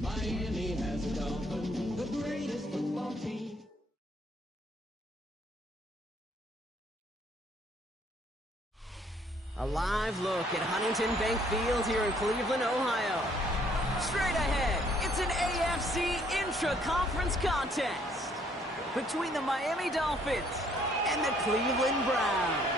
Miami has a Dolphin, the greatest football team. A live look at Huntington Bank Field here in Cleveland, Ohio. Straight ahead, it's an AFC intra-conference contest between the Miami Dolphins and the Cleveland Browns.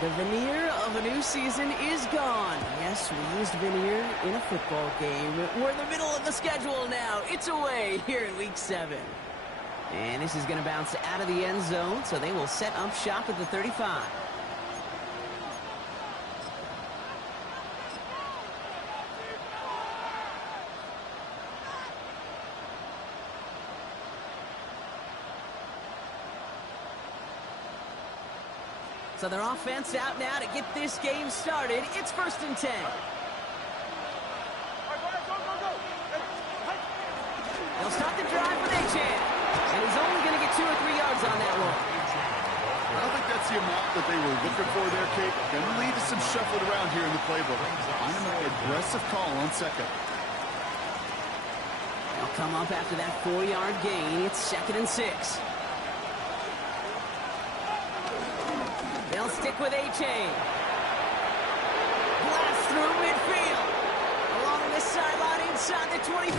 The veneer of a new season is gone. Yes, we used veneer in a football game. We're in the middle of the schedule now. It's away here in Week 7. And this is going to bounce out of the end zone, so they will set up shop at the 35. So their offense out now to get this game started. It's 1st and 10. They'll start the drive with A-Chan. And he's only going to get 2 or 3 yards on that one. I don't think that's the amount that they were looking for there, Kate. Going to lead to some shuffled around here in the playbook. Find a more aggressive call on second. They'll come up after that 4-yard gain. It's 2nd and 6. They'll stick with A-Chain. Blast through midfield. Along the sideline inside the 25.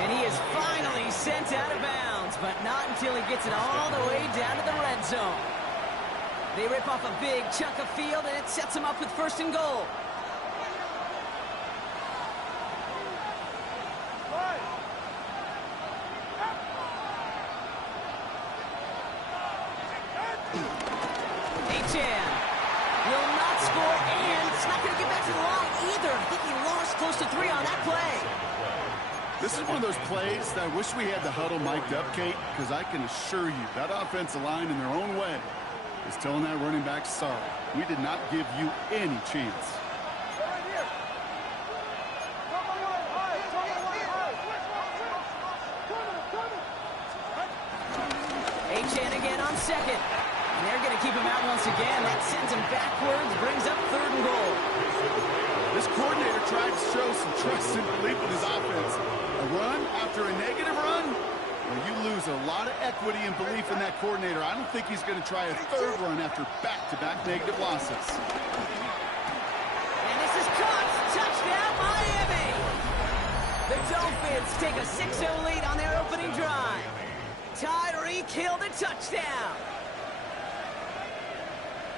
And he is finally sent out of bounds, but not until he gets it all the way down to the red zone. They rip off a big chunk of field, and it sets him up with 1st and goal. Will not score, and it's not going to get back to the line either. I think he lost close to 3 on that play. This is one of those plays that I wish we had the huddle mic'd up, Kate, because I can assure you that offensive line in their own way is telling that running back, sorry, we did not give you any chance. A-Chan again on second. And they're going to keep him out once again. That sends him backwards, brings up 3rd and goal. This coordinator tried to show some trust and belief in his offense. A run after a negative run? Well, you lose a lot of equity and belief in that coordinator. I don't think he's going to try a 3rd run after back-to-back negative losses. And this is caught. Touchdown, Miami! The Dolphins take a 6-0 lead on their opening drive. Tyreek Hill the touchdown.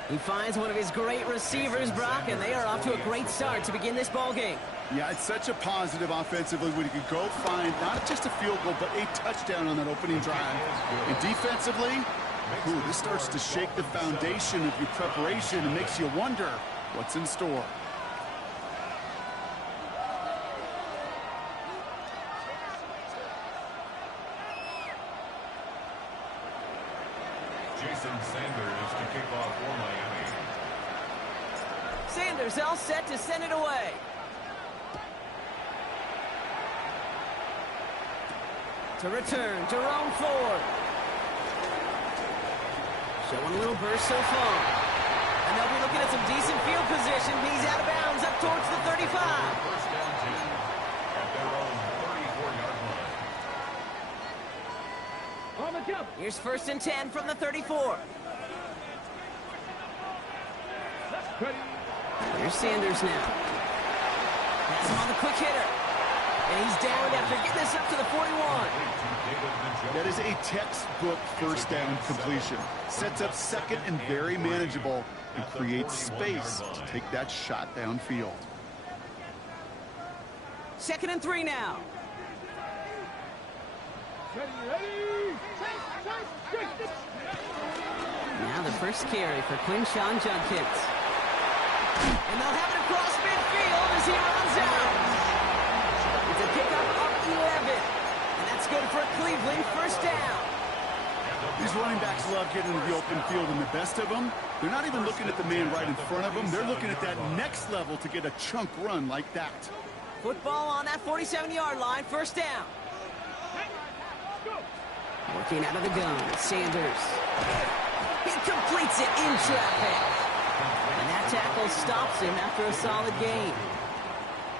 He finds one of his great receivers, Brock, and they are off to a great start to begin this ball game. Yeah, it's such a positive offensively when you can go find not just a field goal, but a touchdown on that opening drive. And defensively, this starts to shake the foundation of your preparation and makes you wonder what's in store. Sanders to kick off for Miami. Sanders all set to send it away. To return, Jerome Ford. Showing a little burst so far. And they'll be looking at some decent field position. He's out of bounds up towards the 35. First down 2 at their own 34-yard line. Here's 1st and 10 from the 34. Here's Sanders now. Has him on the quick hitter. And he's down after getting this up to the 41. That is a textbook 1st down completion. Sets up 2nd and very manageable and creates space to take that shot downfield. 2nd and 3 now. Now the first carry for Quinshawn Judkins. And they'll have it across midfield as he runs out. It's a pickup of 11. And that's good for Cleveland. 1st down. These running backs love getting into the open field, and the best of them, they're not even looking at the man right in front of them. They're looking at that next level to get a chunk run like that. Football on that 47-yard line. 1st down. Working out of the gun, Sanders. He completes it in traffic. And that tackle stops him after a solid gain.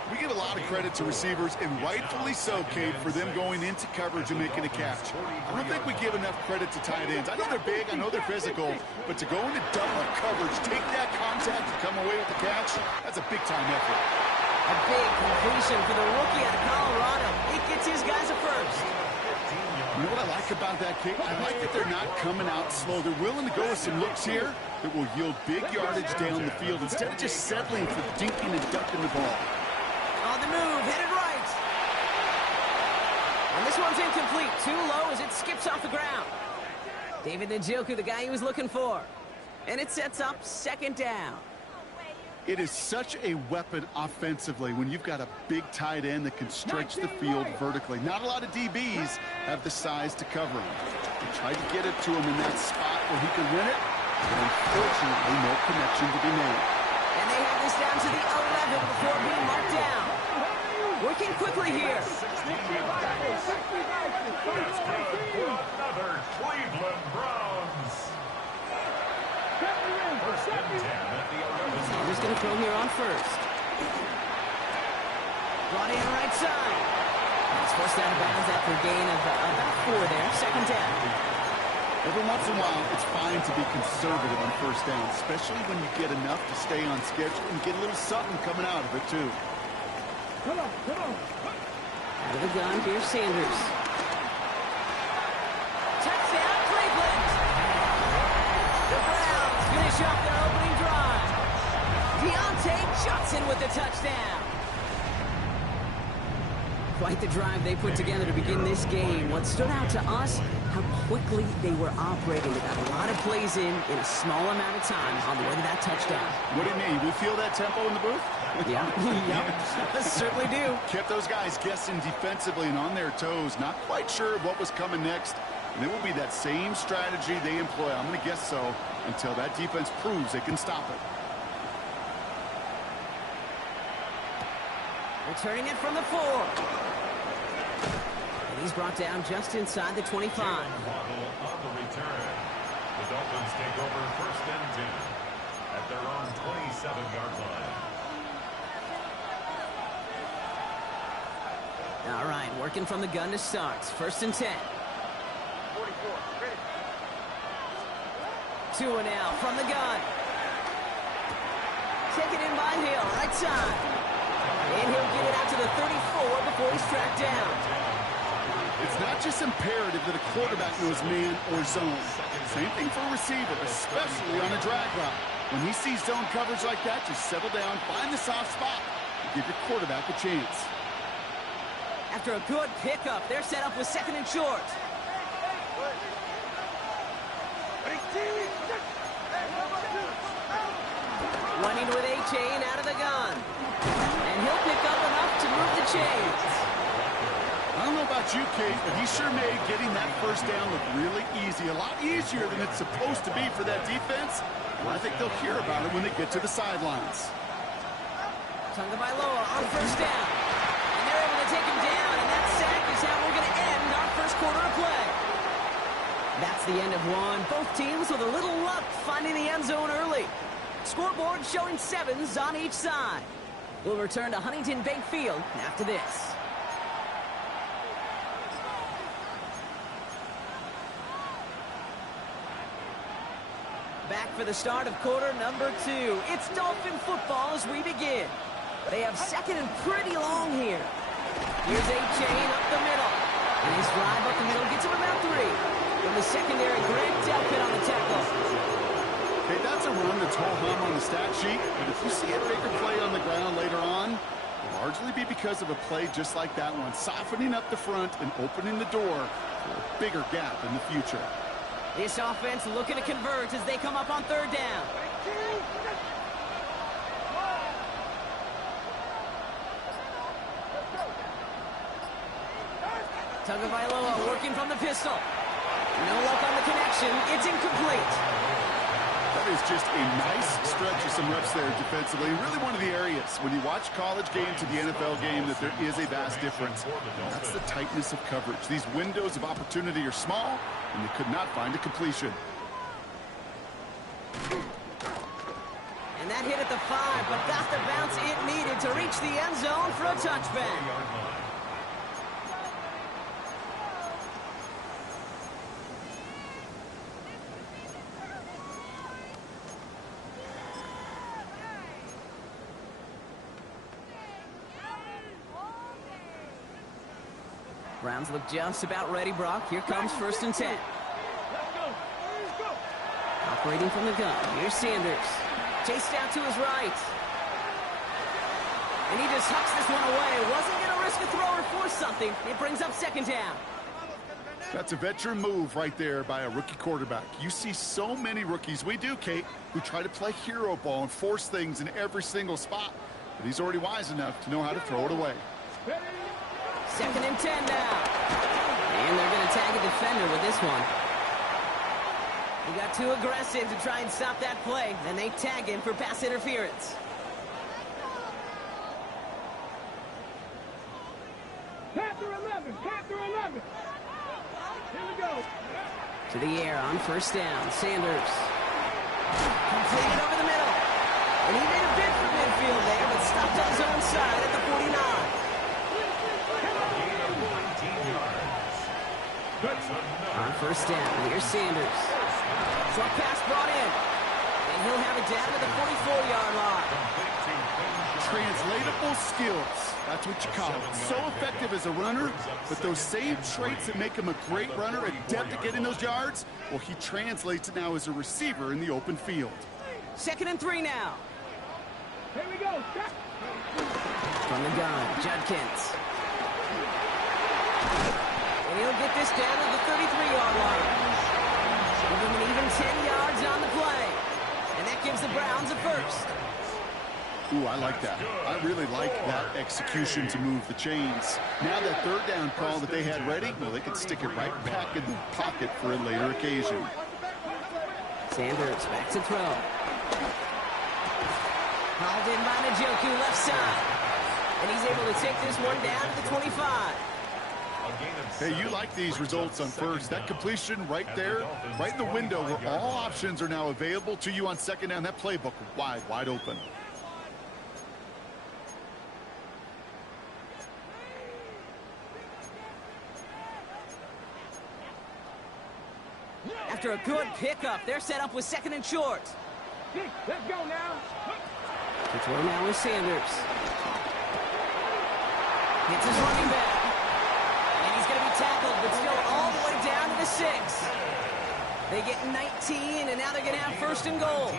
We give a lot of credit to receivers, and rightfully so, Kate, for them going into coverage and making a catch. I don't think we give enough credit to tight ends. I know they're big, I know they're physical, but to go into double coverage, take that contact, and come away with the catch, that's a big-time effort. A big completion for the rookie out of Colorado. It gets his guys a first. You know what I like about that, Kate? I like that they're not coming out slow. They're willing to go with some looks here that will yield big yardage down the field instead of just settling for dinking and ducking the ball. On the move, headed right. And this one's incomplete. Too low as it skips off the ground. David Njoku, the guy he was looking for. And it sets up second down. It is such a weapon offensively when you've got a big tight end that can stretch the field vertically. Not a lot of DBs have the size to cover him. They tried to get it to him in that spot where he could win it, but unfortunately no connection to be made. And they have this down to the 11 before being marked down. Working quickly here. That's good for another Cleveland Browns. First and 10 at the 11. Sanders going to throw here on first. Brought in right side. It's forced out of bounds after a gain of about 4 there. Second down. Every once in a while, it's fine to be conservative on first down, especially when you get enough to stay on schedule and get a little something coming out of it, too. Come on. Out of the gun, here's Sanders. Touchdown, Cleveland! The Browns finish off their opening drive. Deontay Johnson with the touchdown. Quite the drive they put together to begin this game. What stood out to us, how quickly they were operating. They got a lot of plays in a small amount of time on the way to that touchdown. What do you mean? We feel that tempo in the booth? Yeah, certainly do. Kept those guys guessing defensively and on their toes, not quite sure what was coming next. And it will be that same strategy they employ, I'm going to guess so, until that defense proves they can stop it. Returning it from the 4. And he's brought down just inside the 25. On the return. The Dolphins take over first and 10 at their own 27-yard line. All right, working from the gun to start. First and 10. 2 now from the gun. Taken in by Hill, right side. And he'll get it out to the 34 before he's tracked down. It's not just imperative that a quarterback knows man or zone. Same thing for a receiver, especially on a drag route. When he sees zone coverage like that, just settle down, find the soft spot, and give your quarterback a chance. After a good pickup, they're set up with second and short. Running with a chain out of the gun. And he'll pick up enough to move the chains. I don't know about you, Kate, but he sure made getting that first down look really easy. A lot easier than it's supposed to be for that defense. Well, I think they'll hear about it when they get to the sidelines. Tagovailoa on first down. And they're able to take him down, and that sack is how we're going to end our first quarter of play. That's the end of one. Both teams with a little luck finding the end zone early. Scoreboard showing 7s on each side. We'll return to Huntington Bank Field after this. Back for the start of quarter number 2. It's Dolphin football as we begin. They have second and pretty long here. Here's a chain up the middle. And his drive up the middle gets him about 3. From the secondary, Grant Delpit on the tackle. Okay, that's a run that's ho-hum on the stat sheet, but if you see a bigger play on the ground later on, it'll largely be because of a play just like that one, softening up the front and opening the door for a bigger gap in the future. This offense looking to convert as they come up on third down. Tagovailoa working from the pistol. No luck on the connection. It's incomplete. That is just a nice stretch of some reps there defensively. Really one of the areas when you watch college game to the NFL game that there is a vast difference. That's the tightness of coverage. These windows of opportunity are small, and they could not find a completion. And that hit at the 5, but got the bounce it needed to reach the end zone for a touchback. Browns look just about ready, Brock. Here comes 1st and 10. Operating from the gun. Here's Sanders. Chased out to his right. And he just hucks this one away. Wasn't going to risk a throw or force something. It brings up 2nd down. That's a veteran move right there by a rookie quarterback. You see so many rookies, we do, Kate, who try to play hero ball and force things in every single spot. But he's already wise enough to know how to throw it away. 2nd and 10 now. And they're going to tag a defender with this one. He got too aggressive to try and stop that play, and they tag him for pass interference. Panther 11, Panther 11. Here we go. To the air on 1st down. Sanders. Completed over the middle. And he made a bid for midfield there, but stopped on his own side at the 49. On 1st down, here's Sanders. Short pass brought in. And he'll have it down to the 44-yard line. Translatable skills. That's what you call it. So effective as a runner, but those same traits that make him a great runner, adept at getting those yards, well, he translates it now as a receiver in the open field. 2nd and 3 now. Here we go. From the gun, Judkins. And he'll get this down to the 33-yard line. Give him an even 10 yards on the play. And that gives the Browns a 1st. Ooh, I like that. I really like that execution to move the chains. Now that 3rd down call that they had ready, well, they could stick it right back in the pocket for a later occasion. Sanders back to throw. Hauled in by Njoku, left side. And he's able to take this one down to the 25. Hey, you like these results on 1st. That completion right there, right in the window where all options are now available to you on 2nd down. That playbook wide open. After a good pickup, they're set up with 2nd and short. Let's go now. To throw now with Sanders. Hits his running back. And he's going to be tackled, but still all the way down to the 6. They get 19, and now they're going to have 1st and goal.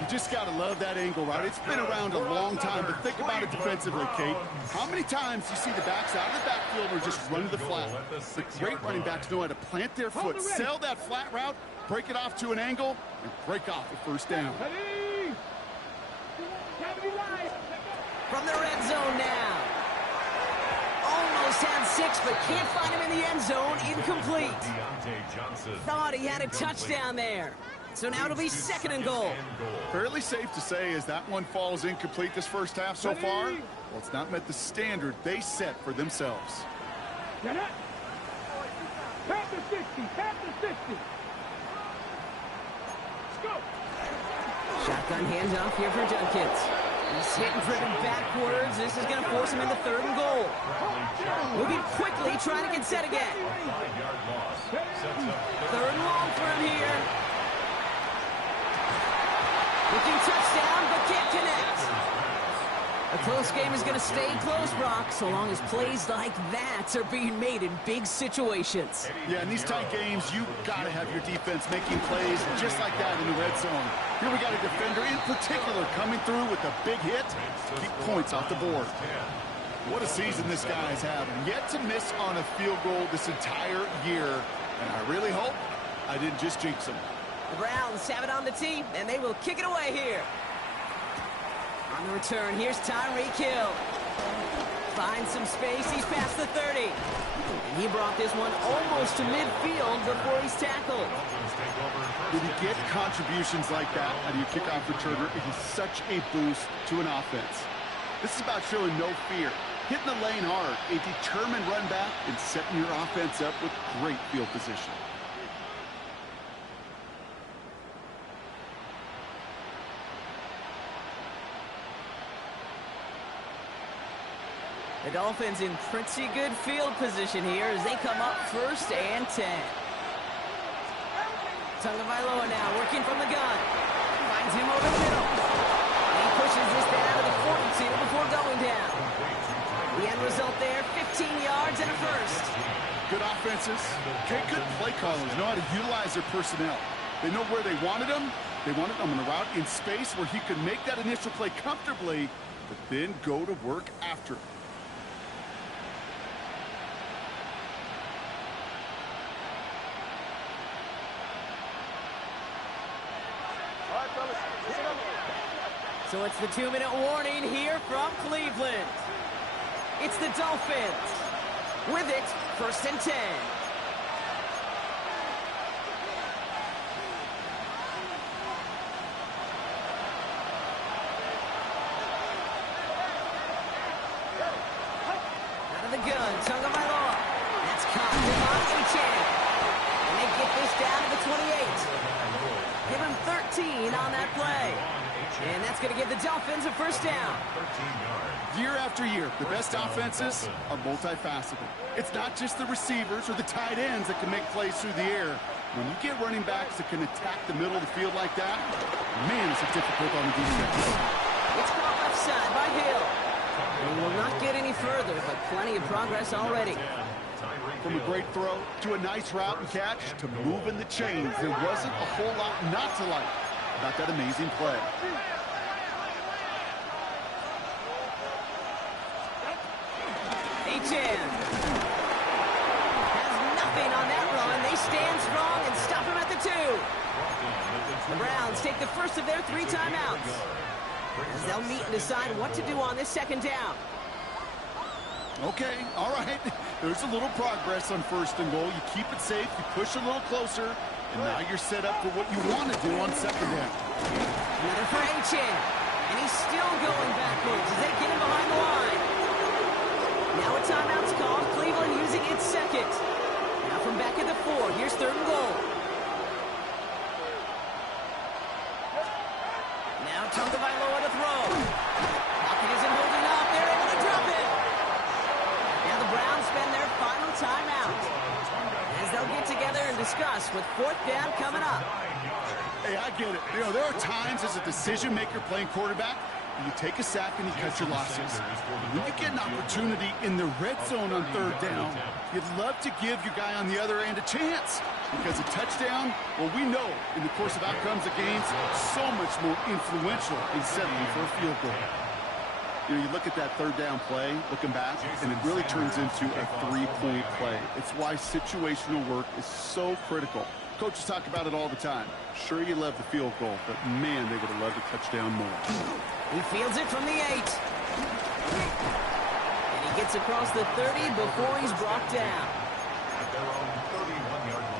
You just got to love that angle, right? It's been around a long time, but think about it defensively, Kate. How many times you see the backs out of the backfield or just run to the flat? The great running backs know how to plant their foot, sell that flat route, break it off to an angle, and break off a 1st down. From the red zone now. Almost had 6, but can't find him in the end zone. Incomplete. Thought he had a touchdown there. So now it'll be 2nd and goal. Fairly safe to say as that one falls incomplete this 1st half so far, well, it's not met the standard they set for themselves. Panther 60, Panther 60. Let's go. Shotgun handoff here for Judkins. He's hit and driven backwards. This is going to force him into 3rd and goal. Moving quickly, trying to get set again. 3rd and long for him here. Looking touchdown, but can't connect. A close game is going to stay close, Brock, so long as plays like that are being made in big situations. Yeah, in these tight games, you got to have your defense making plays just like that in the red zone. Here we got a defender in particular coming through with a big hit to keep points off the board. What a season this guy is having. Yet to miss on a field goal this entire year, and I really hope I didn't just jinx him. The Browns have it on the tee, and they will kick it away here. On the return, here's Tyreek Hill. Finds some space. He's past the 30. And he brought this one almost to midfield before he's tackled. When you get contributions like that out of your kickoff returner, it is such a boost to an offense. This is about showing no fear, hitting the lane hard, a determined run back, and setting your offense up with great field position. The Dolphins in pretty good field position here as they come up 1st and 10. Tagovailoa now working from the gun. Finds him over the middle. He pushes this down to the 42 before going down. The end result there, 15 yards and a first. Good offenses, okay, good play callers know how to utilize their personnel. They know where they wanted them. They wanted them on a route in space where he could make that initial play comfortably, but then go to work after. So it's the 2-minute warning here from Cleveland. It's the Dolphins. With it, 1st and 10. Out of the gun, Tagovailoa. That's caught. And they get this down to the 28. Give him 13 on that play. And that's going to give the Dolphins a 1st down. Year after year, the best offenses are multifaceted. It's not just the receivers or the tight ends that can make plays through the air. When you get running backs that can attack the middle of the field like that, man, it's difficult on the defense. It's caught left side by Hill. And will not get any further, but plenty of progress already. From a great throw to a nice route and catch to moving the chains, there wasn't a whole lot not to like about that amazing play. Has nothing on that run. They stand strong and stop him at the 2. The Browns take the first of their 3 timeouts as they'll meet and decide what to do on this 2nd down. Okay, all right. There's a little progress on 1st and goal. You keep it safe, you push a little closer, and now you're set up for what you want to do on 2nd down. Another for Achane. And he's still going backwards as they get him behind the line. Now a timeout's called. Cleveland using its 2nd. Now from back at the 4, here's 3rd and goal. Now Tagovailoa to throw. Pocket isn't holding up. They're able to drop it. Now the Browns spend their final timeout as they'll get together and discuss with 4th down coming up. Hey, I get it. You know, there are times as a decision maker playing quarterback, you take a sack and you cut your losses. When you get an opportunity in the red zone on 3rd down, you'd love to give your guy on the other end a chance. Because a touchdown, well, we know in the course of outcomes of games, so much more influential than settling for a field goal. You know, you look at that 3rd down play, looking back, and it really turns into a 3-point play. It's why situational work is so critical. Coaches talk about it all the time. Sure, you love the field goal, but man, they would have loved a touchdown more. He fields it from the 8. And he gets across the 30 before he's brought down. At their own 31-yard line.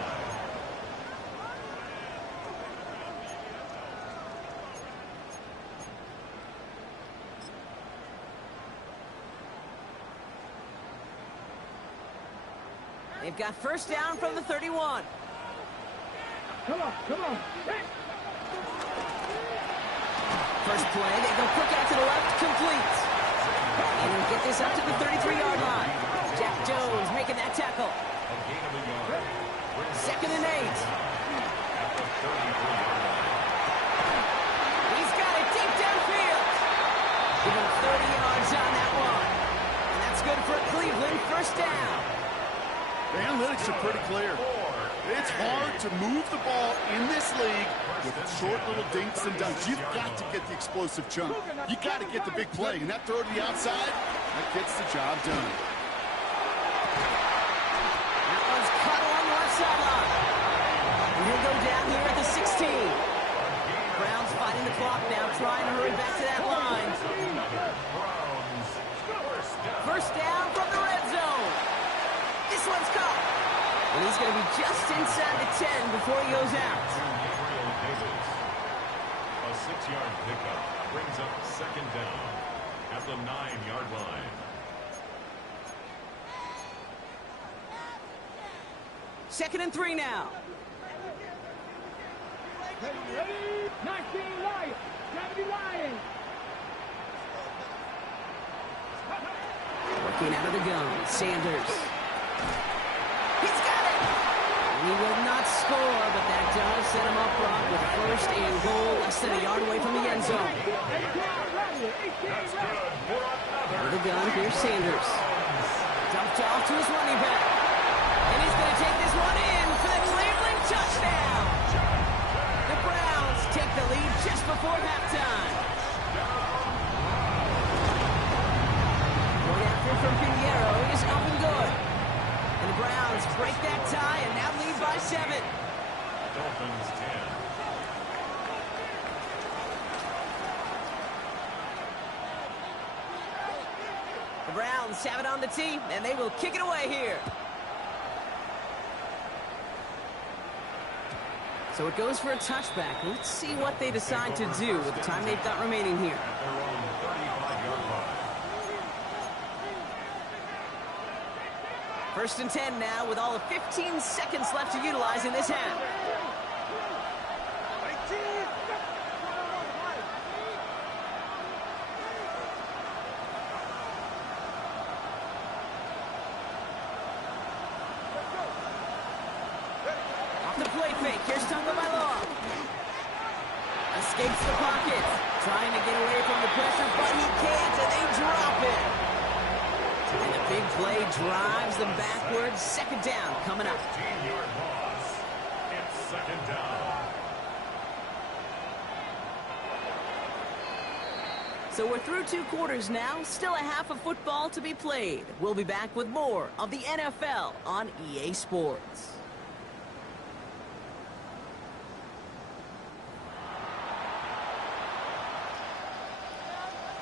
They've got 1st down from the 31. Come on, come on. First play, they go quick out to the left, complete. And he'll get this up to the 33-yard line. Jack Jones making that tackle. 2nd and 8. He's got it deep downfield. Give him 30 yards on that one. And that's good for Cleveland, 1st down. The analytics are pretty clear. It's hard to move the ball in this league with short little dinks and dunks. You've got to get the explosive chunk. You got to get the big play. And that throw to the outside, that gets the job done. That one's cut along the left sideline. And he'll go down here at the 16. Browns fighting the clock now, trying to hurry back to that line. First down from the red zone. This one's caught. And he's going to be just inside the 10 before he goes out. A 6-yard pickup brings up second down at the 9-yard line. Second and 3 now. Ready? 19 Lions. 70 Lions. Working out of the gun, Sanders. He's got it! He will not score, but that does set him up front with a first and goal less than a yard away from the end zone. Out of the gun, here's Sanders. Dumped off to his running back. And he's going to take this one in for the Cleveland touchdown. The Browns take the lead just before halftime. Going after from Pinheiro is up and good. And the Browns break that tie and now lead by 7. Dolphins 10. The Browns have it on the tee, and they will kick it away here. So it goes for a touchback. Let's see what they decide to do with the time they've got remaining here. At their own 35-yard line. First and 10 now with all of 15 seconds left to utilize in this half. Off the play fake. Here's Tagovailoa. Escapes the pocket. Trying to get away from the pressure, but he can't, and they drop it. And the big play drives them backwards. Second down coming up. 15-yard loss. It's second down. So we're through 2 quarters now. Still a half of football to be played. We'll be back with more of the NFL on EA Sports.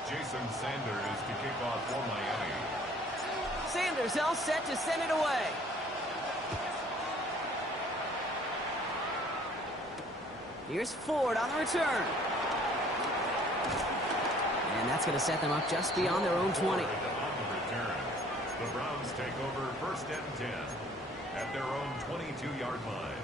Jason Sanders to kick off for Miami. Sanders all set to send it away. Here's Ford on the return. And that's going to set them up just beyond their own 20. On the return, the Browns take over first and 10 at their own 22-yard line.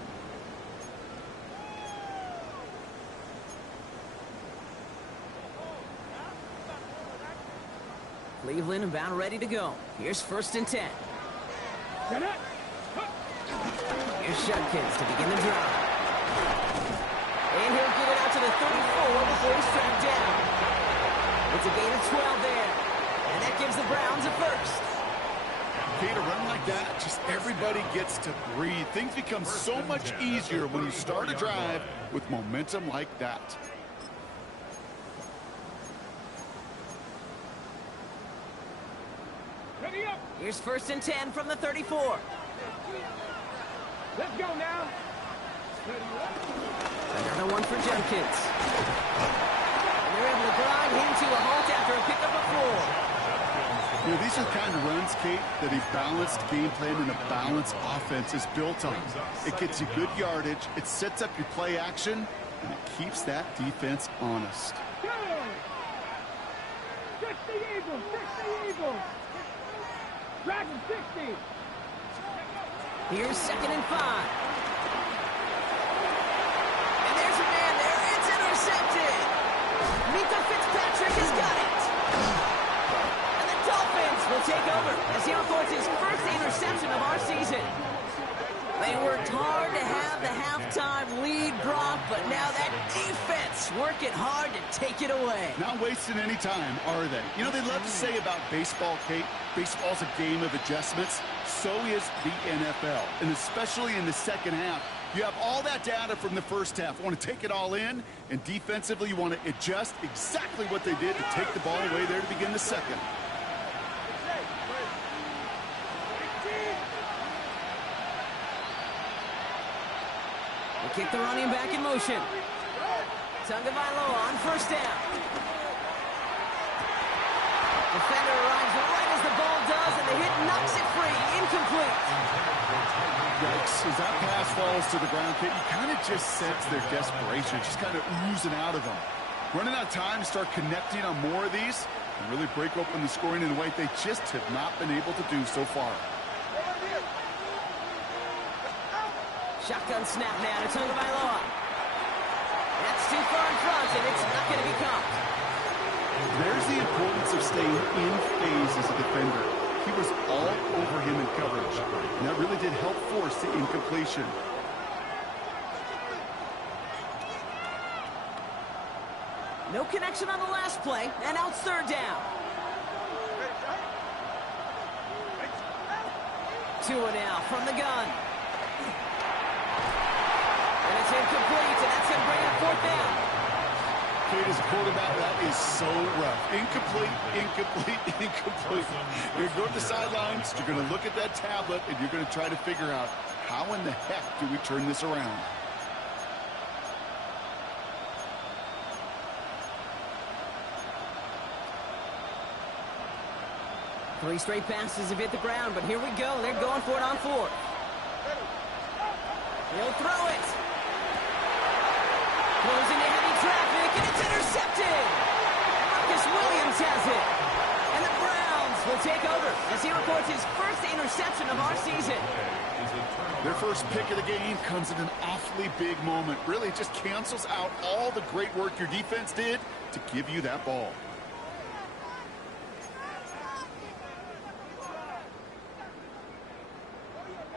Cleveland about ready to go. Here's first and 10. Here's Judkins to begin the drive. And he'll get it out to the 34 before he's tracked down. It's a gain of 12 there. And that gives the Browns a first. Okay, to run like that, just everybody gets to breathe. Things become so much easier when you start a drive with momentum like that. Ready up. Here's first and 10 from the 34. Let's go now. Another one for Judkins. And they're able to grind him to a halt after a pickup of 4. You know, these are the kind of runs, Kate, that a balanced game plan and a balanced offense is built on. It gets you good yardage, it sets up your play action, and it keeps that defense honest. Go. Fix the Eagles. Fix the Eagles. Dragon 60. Here's second and 5. And there's a man there. It's intercepted. Mika Fitzpatrick has got it. And the Dolphins will take over as he records his first interception of our season. They worked hard to have the halftime lead, Brock, but now that defense working hard to take it away. Not wasting any time, are they? You know, they love to say about baseball, Kate, baseball's a game of adjustments. So is the NFL, and especially in the second half. You have all that data from the first half. You want to take it all in, and defensively you want to adjust exactly what they did to take the ball away there to begin the second. They kick the running back in motion. Tagovailoa on first down. Defender arrives right as the ball knocks it free. Incomplete. Yikes, as that pass falls to the ground, Kate, you kind of just sense their desperation, just kind of oozing out of them. Running out of time to start connecting on more of these and really break open the scoring in a way they just have not been able to do so far. Shotgun snap now to Tagovailoa. That's too far in front, and it's not going to be caught. There's the importance of staying in phase as a defender. He was all over him in coverage, and that really did help force the incompletion. No connection on the last play, and now it's third down. Tua now from the gun. And it's incomplete, and that's going to bring up fourth down. Kate, as a quarterback, that is so rough. Incomplete, incomplete, incomplete. You're going to the sidelines, you're going to look at that tablet, and you're going to try to figure out how in the heck do we turn this around. Three straight passes have hit the ground, but here we go. They're going for it on fourth. He'll throw it. Goes into heavy traffic, and it's intercepted. Marcus Williams has it. And the Browns will take over as he records his first interception of our season. Their first pick of the game comes at an awfully big moment. Really, it just cancels out all the great work your defense did to give you that ball.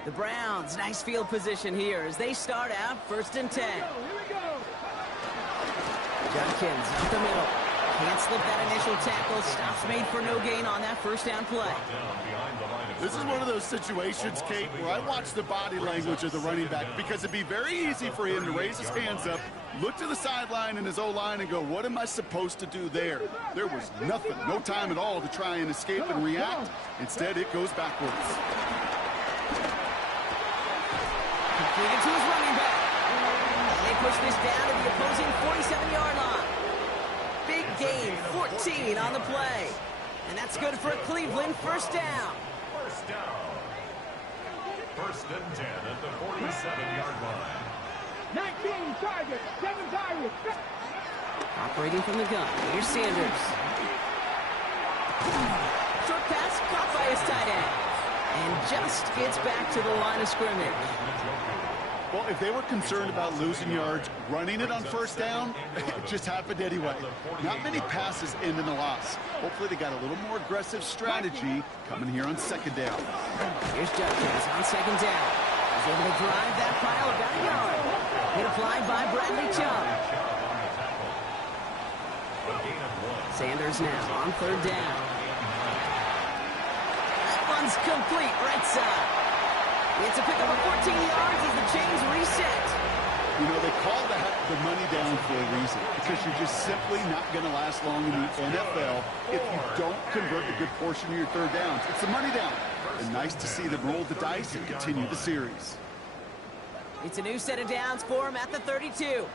The Browns, nice field position here as they start out 1st and 10. Judkins up the middle. Can't slip that initial tackle. Stops made for no gain on that first down play. This is one of those situations, Kate, where I watch the body language of the running back because it'd be very easy for him to raise his hands up, look to the sideline in his O-line and go, what am I supposed to do there? There was nothing, no time at all to try and escape and react. Instead, it goes backwards. Completed to his running back. They push this down to the opposing 47-yard line. Big gain, 14 on the play. And that's good for Cleveland. First down. First down. 1st and 10 at the 47-yard line. 19 targets, 7 targets. Operating from the gun. Here's Sanders. Short pass caught by his tight end. And just gets back to the line of scrimmage. Well, if they were concerned about losing yards, running it on first down, it just happened anyway. Not many passes end in a loss. Hopefully they got a little more aggressive strategy coming here on 2nd down. Here's Judkins on 2nd down. He's able to drive that pile about a yard. Hit applied by Bradley Chubb. Sanders now on 3rd down. That one's complete right side. It's a pickup of 14 yards as the chains reset. You know, they call that the money down for a reason, because you're just simply not going to last long in the NFL if you don't convert a good portion of your 3rd downs. It's the money down. And nice to see them roll the dice and continue the series. It's a new set of downs for him at the 32.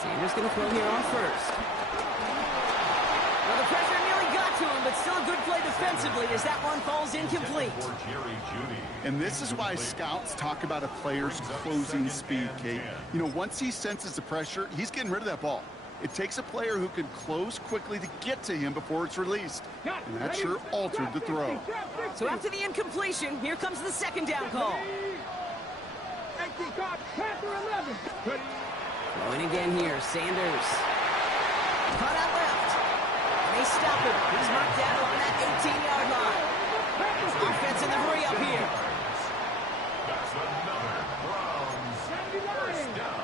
Sanders going to throw here on 1st. Well, the pressure nearly got to him, but still a good play defensively as that one falls incomplete. And this is why scouts talk about a player's closing speed, Kate. You know, once he senses the pressure, he's getting rid of that ball. It takes a player who can close quickly to get to him before it's released. And that sure altered the throw. So after the incompletion, here comes the 2nd down call. Throwing again here, Sanders. Caught out left. They stop him. He's marked down on that 18-yard line. Offense in the hurry up here. That's another Browns first down.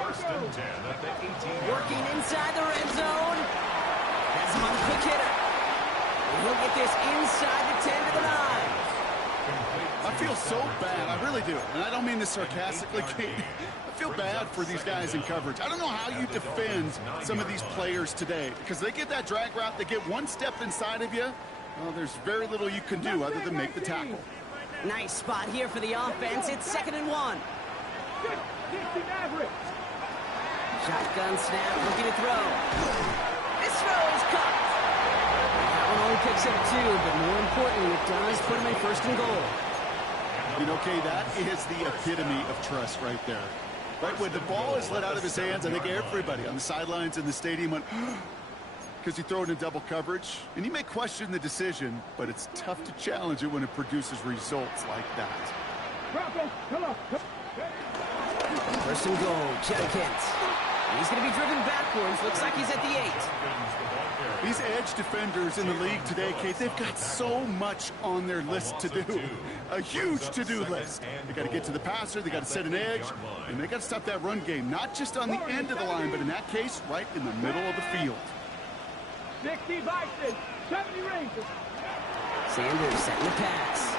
1st and 10 at the 18-yard Working inside the red zone. Has him on the quick hitter. And he'll get this inside the 10 to the 9. I feel so bad. I really do. And I don't mean this sarcastically, Kate. I feel bad for these guys in coverage. I don't know how you defend some of these players today, because they get that drag route, they get one step inside of you. Well, there's very little you can do other than make the tackle. Nice spot here for the offense. It's 2nd and 1. Shotgun snap, looking to throw. This throw is caught. That one only picks up 2, but more importantly, it does put him in first and goal. You know, Kay, that is the epitome of trust right there. Right when the ball is let out of his hands, I think everybody on the sidelines in the stadium went, because you throw it in double coverage, and you may question the decision, but it's tough to challenge it when it produces results like that. First and goal, Judkins. He's going to be driven backwards. Looks like he's at the 8. These edge defenders in the league today, Kate, they've got so much on their list to do. A huge to-do list. They got to get to the passer, they got to set an edge, and they got to stop that run game, not just on the end of the line, but in that case, right in the middle of the field. 60 Vikings, 70 Rangers. Sanders setting the pass.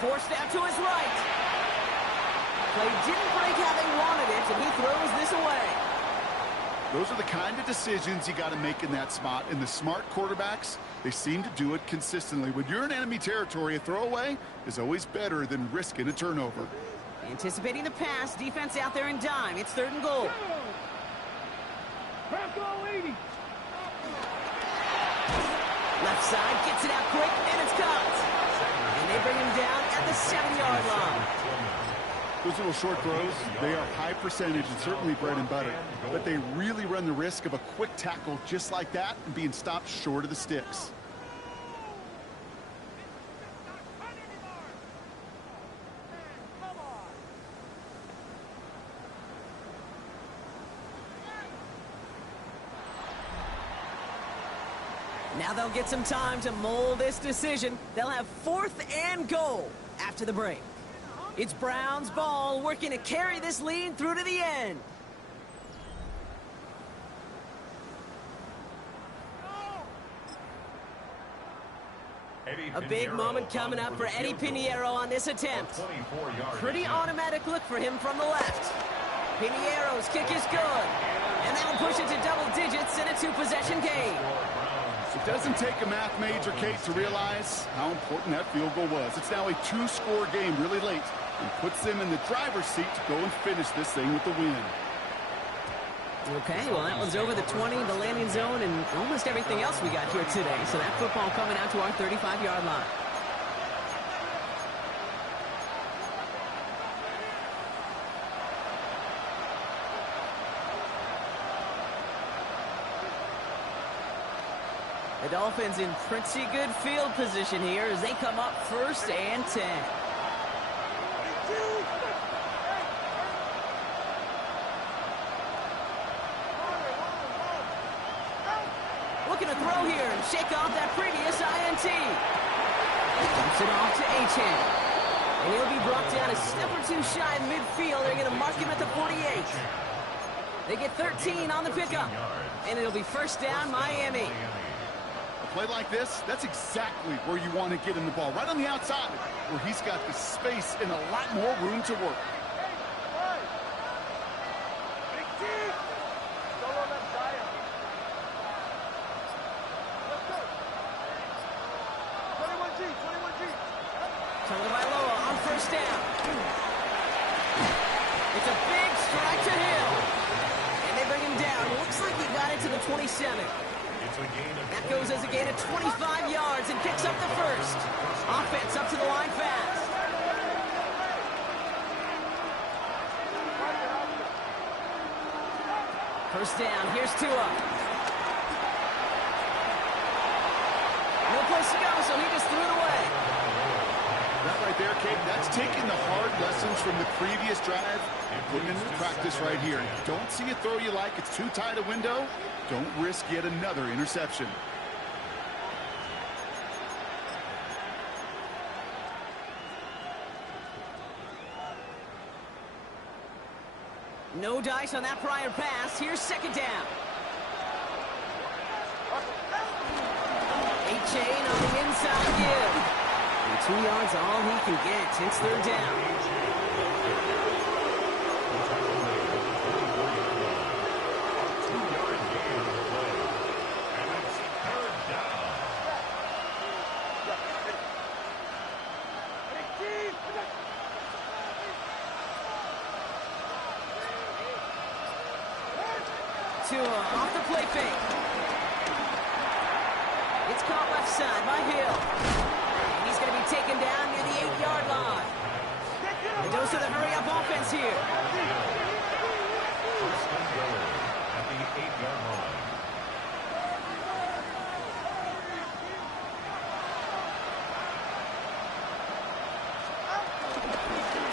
Forced out to his right. Play didn't break how they wanted it, and he throws this away. Those are the kind of decisions you got to make in that spot. And the smart quarterbacks, they seem to do it consistently. When you're in enemy territory, a throwaway is always better than risking a turnover. Anticipating the pass, defense out there in dime. It's 3rd and goal. Left side, gets it out quick, and it's caught. And they bring him down at the 7-yard line. Those little short throws, they are high percentage and certainly bread and butter. But they really run the risk of a quick tackle just like that and being stopped short of the sticks. Now they'll get some time to mold this decision. They'll have 4th and goal after the break. It's Brown's ball, working to carry this lead through to the end. A big moment coming up for Eddie Pinheiro on this attempt. Pretty automatic look for him from the left. Pinheiro's kick is good. And that'll push it to double digits in a 2-possession game. It doesn't take a math major, Kate, to realize how important that field goal was. It's now a 2-score game really late and puts them in the driver's seat to go and finish this thing with the win. Okay, well, that one's over the 20, the landing zone, and almost everything else we got here today. So that football coming out to our 35-yard line. The Dolphins in pretty good field position here as they come up 1st and 10. Looking to throw here and shake off that previous INT. Dumps it off to Achane. And he'll be brought down a step or 2 shy of midfield. They're going to mark him at the 48. They get 13 on the pickup. And it'll be 1st down, Miami. Play like this, that's exactly where you want to get in the ball, right on the outside, where he's got the space and a lot more room to work. Tagovailoa on 1st down. It's a big strike to Hill. And they bring him down. Looks like he got it to the 27. That goes as a gain of 25 yards and picks up the 1st. Offense up to the line fast. First down, here's Tua. No place to go, so he just threw it away. That right there, Kate, that's taking the hard lessons from the previous drive and putting it into practice right here. Don't see a throw you like, it's too tight a window. Don't risk yet another interception. No dice on that prior pass. Here's 2nd down. Achane on the inside give. And 2 yards all he can get. It's 3rd down. Tua off the play fake. It's caught left side by Hill. And he's going to be taken down near the 8-yard line. The dose of the hurry-up offense here. First and goal at the 8-yard line.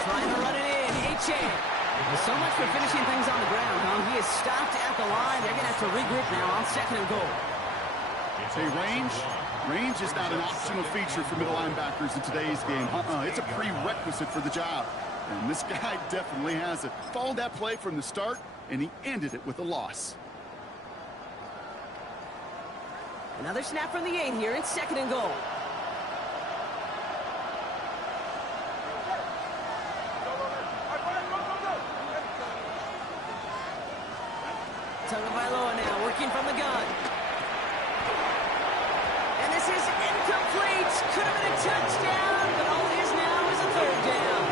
Trying to run it in. H.A. So much for finishing things on the ground, huh? He is stopped at the line. They're going to have to regroup now on 2nd and goal. Hey, range is not an optional feature for middle linebackers in today's game. It's a prerequisite for the job. And this guy definitely has it. Followed that play from the start, and he ended it with a loss. Another snap from the 8 here. It's 2nd and goal. Tagovailoa now working from the gun. And this is incomplete. Could have been a touchdown, but all it is now is a 3rd down.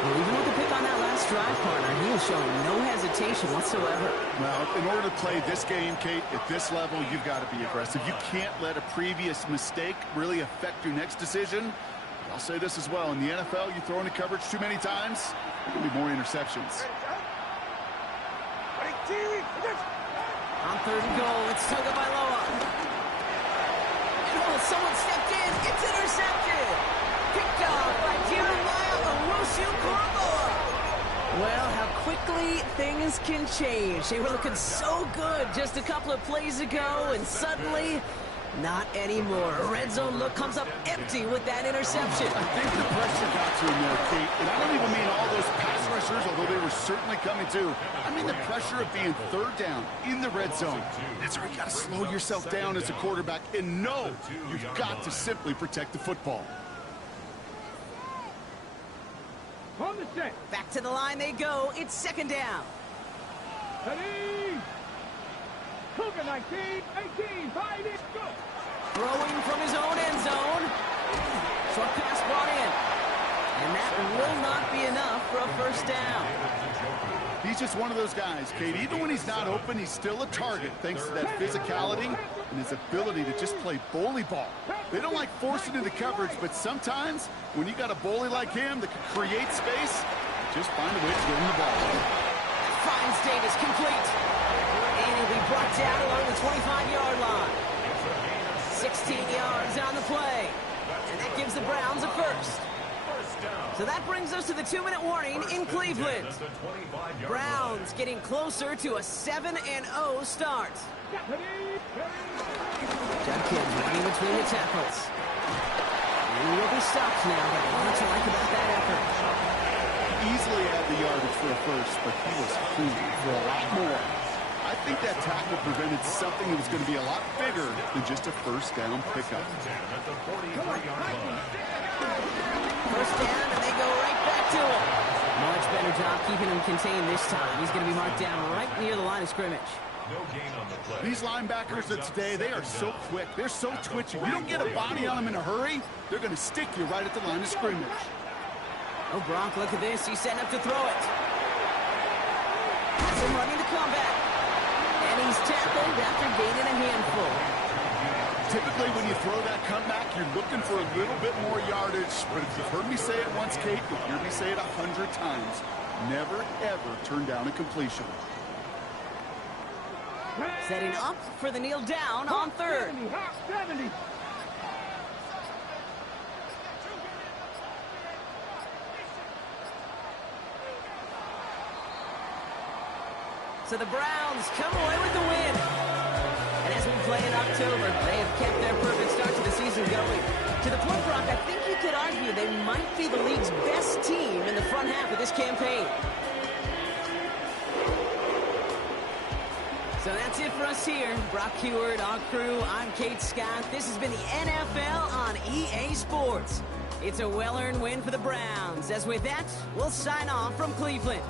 Well, even with the pick on that last drive, partner, he is showing no hesitation whatsoever. Well, in order to play this game, Kate, at this level, you've got to be aggressive. You can't let a previous mistake really affect your next decision. I'll say this as well. In the NFL, you throw into coverage too many times, there will be more interceptions. On 3rd and goal, it's Tagovailoa. Oh, someone stepped in. It's intercepted. Picked off by Jeremiah Owusu-Koramoah. Well, how quickly things can change. They were looking so good just a couple of plays ago, and suddenly, not anymore. A red zone look comes up empty with that interception. I think the pressure got to him there, Kate. And I don't even mean all those pass rushers, although they were certainly coming too. I mean the pressure of being 3rd down in the red zone. That's where you got to slow yourself down as a quarterback and know you've got to simply protect the football. On the set. Back to the line they go. It's 2nd down. Ready. Cougar 19, 18, 5, go. Throwing from his own end zone. Short pass brought in. And that will not be enough for a 1st down. He's just one of those guys, Kate. Even when he's not open, he's still a target thanks to that physicality and his ability to just play bully ball. They don't like forcing into coverage, but sometimes when you got a bully like him that can create space, just find a way to get him the ball. Finds Davis complete. And he'll be brought down along the 25-yard line. 16 yards on the play. And that gives the Browns a 1st. So that brings us to the 2-minute warning in Cleveland. Browns getting closer to a 7-0 start. Judkins running between the tackles. He will be stopped now, but what to like about that effort? Easily had the yardage for a 1st, but he was hungry for a lot more. I think that tackle prevented something that was going to be a lot bigger than just a 1st down pickup. 1st down, and they go right back to him. Much better job keeping him contained this time. He's going to be marked down right near the line of scrimmage. No gain on the play. These linebackers of today, they are so quick. They're so twitchy. You don't get a body on them in a hurry, they're going to stick you right at the line of scrimmage. Oh, Gronk, look at this. He's setting up to throw it. Has him running the combat. And he's tackled after gaining a handful. Typically, when you throw that comeback, you're looking for a little bit more yardage. But if you've heard me say it once, Kate, you'll hear me say it 100 times. Never, ever turn down a completion. Setting up for the kneel down on 3rd. 70. So the Browns come away with the win. And as we play in October, they have kept their perfect start to the season going. To the point, Brock, I think you could argue they might be the league's best team in the front half of this campaign. So that's it for us here. Brock Heward, our crew, I'm Kate Scott. This has been the NFL on EA Sports. It's a well-earned win for the Browns. As with that, we'll sign off from Cleveland.